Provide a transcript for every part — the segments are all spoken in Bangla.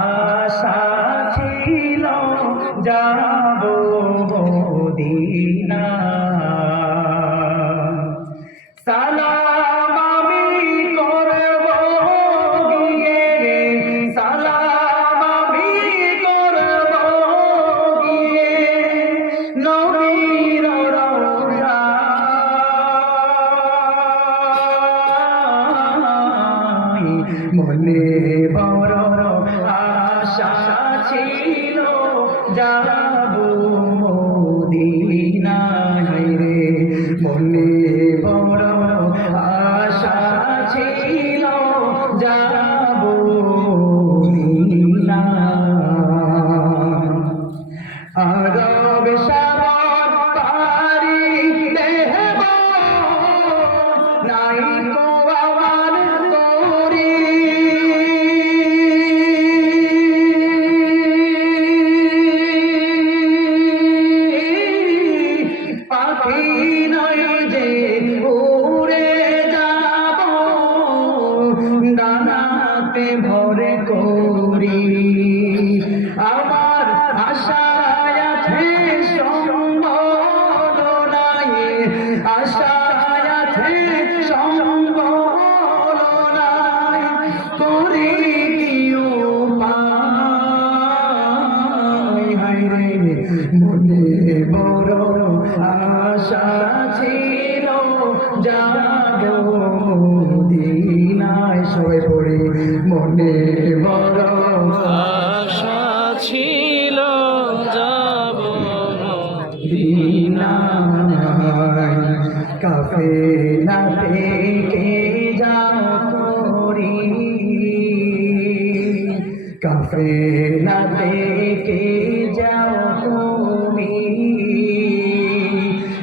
আশা ছিল যাব মদিনা। সালাম আমি করব গিয়ে, সালাম আমি করব গিয়ে নবীর রওজায়। মনে বড় আশা ছিল যাব মদিনায় রে, মনে বড় আশা ছিল যাব মদিনায়। আরব সাগর পাড়ি দেব নাই কো আমার তরি, পাখি নয় যে উড়ে যাব ডানাতে ভরে করি। আমার আশায় আছে সম্বল নাই, আশায় আছে সম্বল নাই, করি কি উপায়। হায়রে মনে বড় আশা ছিল যাব মদিনায়। সবাই পড়ে মনে বড় আশা ছিল যাব মদিনায়। কাফেলা থেকে যাও তোরি, কাফেলা থেকে যাও তুমি,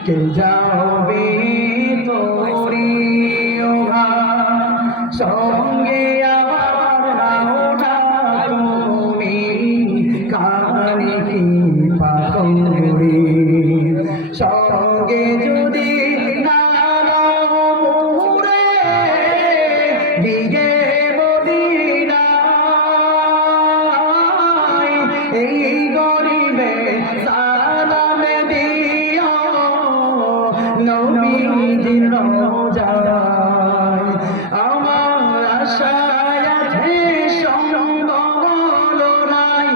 কে যাবে তোরি ও ভাই, সঙ্গে আমার নাও না তুমি, কানে কি পাখরি সঙ্গে যদি না মোরে দিগে মদিনায়। এই গরিবে সালাম দিও নবীজির রওজায়। আমার আশায় আছে সম্বল নাই,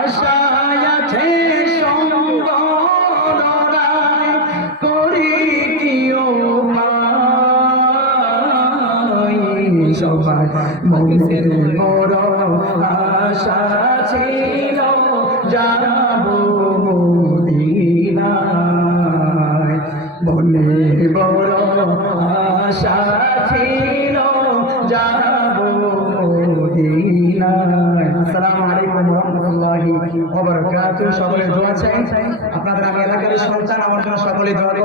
আশায় আছে সম্বল নাই, করি কি উপায়। সবাই মনে বড় আশা ছিল যাব মদিনায়, মনে বড় আশা ছিল যাব মদিনায়। আসসালামু আলাইকুম ওয়া রাহমাতুল্লাহি ওয়া বারাকাতুহু। সকলে দোয়া চাই, আপনাদের আমি এলাকার সন্তান, আমার জন্য সকলে দোয়া করবেন।